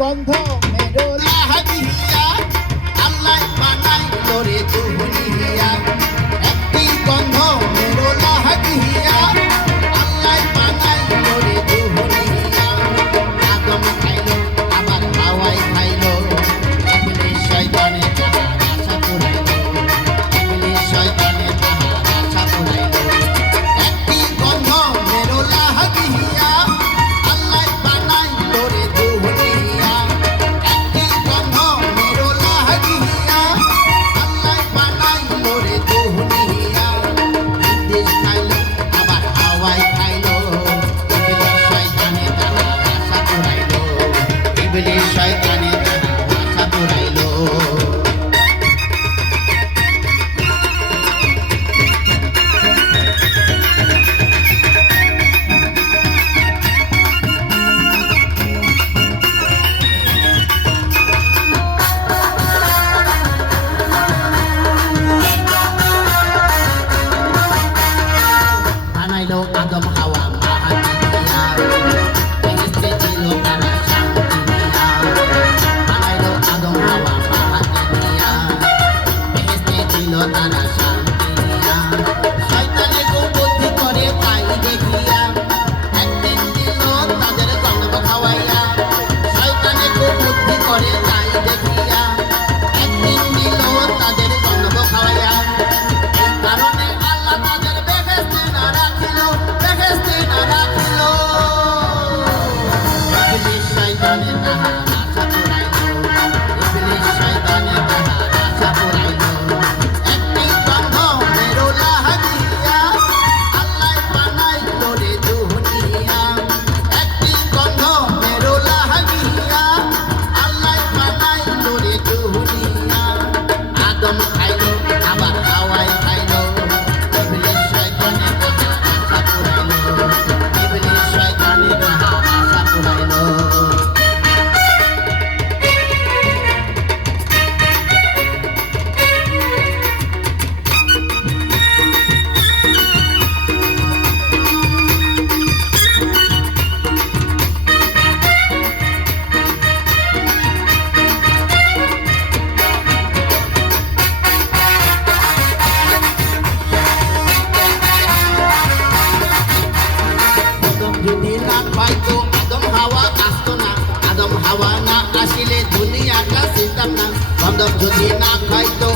গন্ধ মেরোলা হাদিয়া আল্লাহ বানাইলো রে দুনিয়া একটি গন্ধ মেরোলা হাদিয়া আল্লাহ বানাইলো রে দুনিয়া আদম খাইলো আবার হাওয়াই খাইলো ইবলিস শয়তানে তাহার আশা পুরাইলো ইবলিস শয়তানে তাহার আশা পুরাইলো একটি গন্ধ মেরোলা হাদিয়া আল্লাহ বানাইলো রে দুনিয়া একটি গন্ধ মেরোলা হাদিয়া আল্লাহ বানাইলো রে দুনিয়া ইবলিস খাইলো আবার হাওয়াই খাইলো ইবলিস শয়তানে তাহার আশা পুরাইলো ইবলিস শয়তানে তাহার আশা পুরাইলো বানাইলো আদম হাওয়া মাহাদিয়া বেহেশতে ছিল তারা শান্তি দিয়া বানাইলো আদম হাওয়া মাহাদিয়া বেহেশতে ছিল তারা শান্তি দিয়া শয়তানে কুবুদ্ধি করে তাই দেখিয়া একদিন দিল তাদের গন্ধ খাওয়াইয়া শয়তানে কুবুদ্ধি করে তাই দেখিয়া একদিন দিল তাদের গন্ধ খাওয়াইয়া এই কারণে আল্লাহ তাদের বেহেশতে না রাখিল বেহেশতে না রাখিল ইবলিস শয়তানে তাহার আশা পুরাইল ইবলিস শয়তানে তাহার আশা পুরাইল একটি গন্ধ মেরোলা হাদিয়া আল্লাহ বানাইলো রে দুনিয়া একটি গন্ধ মেরোলা হাদিয়া আল্লাহ বানাইলো রে দুনিয়া আদম খাইলো আবার হাওয়াই খাইলো ইবলিস শয়তানে তাহার আশা পুরাইলো ইবলিস শয়তানে তাহার আশা পুরাইলো আদম যদি না পাইতো আদম হাওয়া আসতো না আদম হাওয়া না আসিলে দুনিয়াটা চিনতাম না আদম যদি না খাইতো